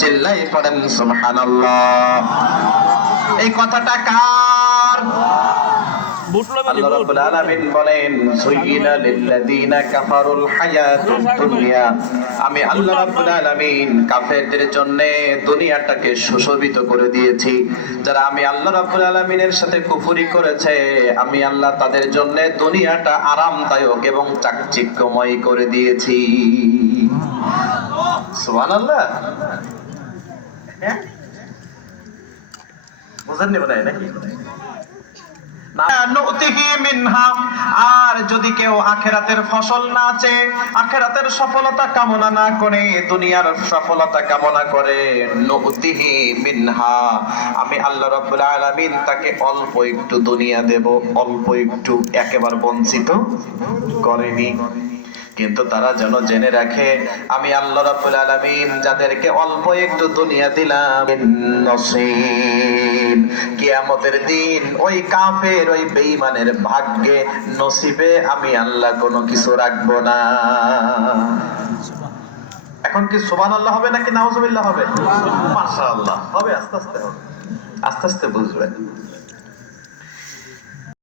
চিল্লাই পড়েন সুবহানাল্লাহ। এই কথাটা কার? আল্লাহ রাব্বুল আলামিন বলেন সুয়িনা লিল্লাযিনা কাফারুল হায়াতুদ দুনিয়া, আমি আল্লাহ রাব্বুল আলামিন কাফেরদের জন্য দুনিয়াটাকে সুশোভিত করে দিয়েছি। যারা আমি আল্লাহ রাব্বুল আলামিনের সাথে কুফরি করেছে, আমি আল্লাহ তাদের জন্য দুনিয়াটা আরামদায়ক এবং চাকচিক্যময় করে দিয়েছি। সুবহানাল্লাহ। হ্যাঁ, বুঝেননি মনে হয় নাকি? আর যদি কেউ আখিরাতের ফসল না চায়, আখিরাতের সফলতা কামনা না করে, দুনিয়ার সফলতা কামনা করে, নুতিহি মিনহা, আমি আল্লাহ রাব্বুল আলামিন তাকে অল্প একটু দুনিয়া দেব, অল্প একটু, একেবারে বঞ্চিত করেনি। কিন্তু তারা যেন জেনে রাখে, আমি আল্লাহ রাব্বুল আলামিন যাদেরকে অল্প একটু দুনিয়া দিলাম, নসিব, কিয়ামতের দিন ওই কাফের, ওই বেঈমানের ভাগ্যে, নসিবে আমি আল্লাহ কোনো কিছু রাখবো না। এখন কি সুবহানাল্লাহ হবে নাকি নাউজুবিল্লাহ হবে? মাশাআল্লাহ হবে, আস্তে আস্তে হবে, আস্তে আস্তে বুঝবেন।